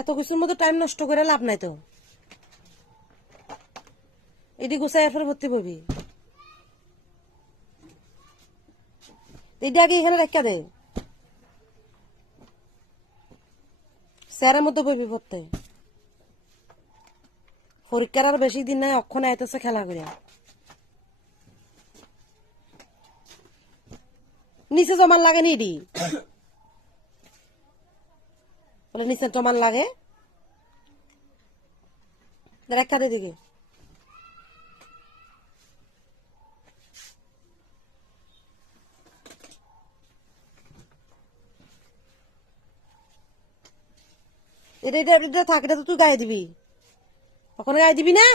এত কিছুর মধ্যে টাইম নষ্ট করে লাভ নাই তো। এটি গুছাই এরপরে ভর্তি করবি। এটা আগে এখানে রেখা দে, স্যারের মধ্যে বইবি পড়তে। পরীক্ষার আর বেশি দিন নাই, অক্ষণে আইতেছে খেলা করিয়া। নিচে জমান লাগে নি এডি বলে নিচে জমান লাগে, রেখা দে দিকে। এটা এটা এটা থাক, এটা তো তুই গায়ে দিবি, ওখানে গায়ে দিবি না।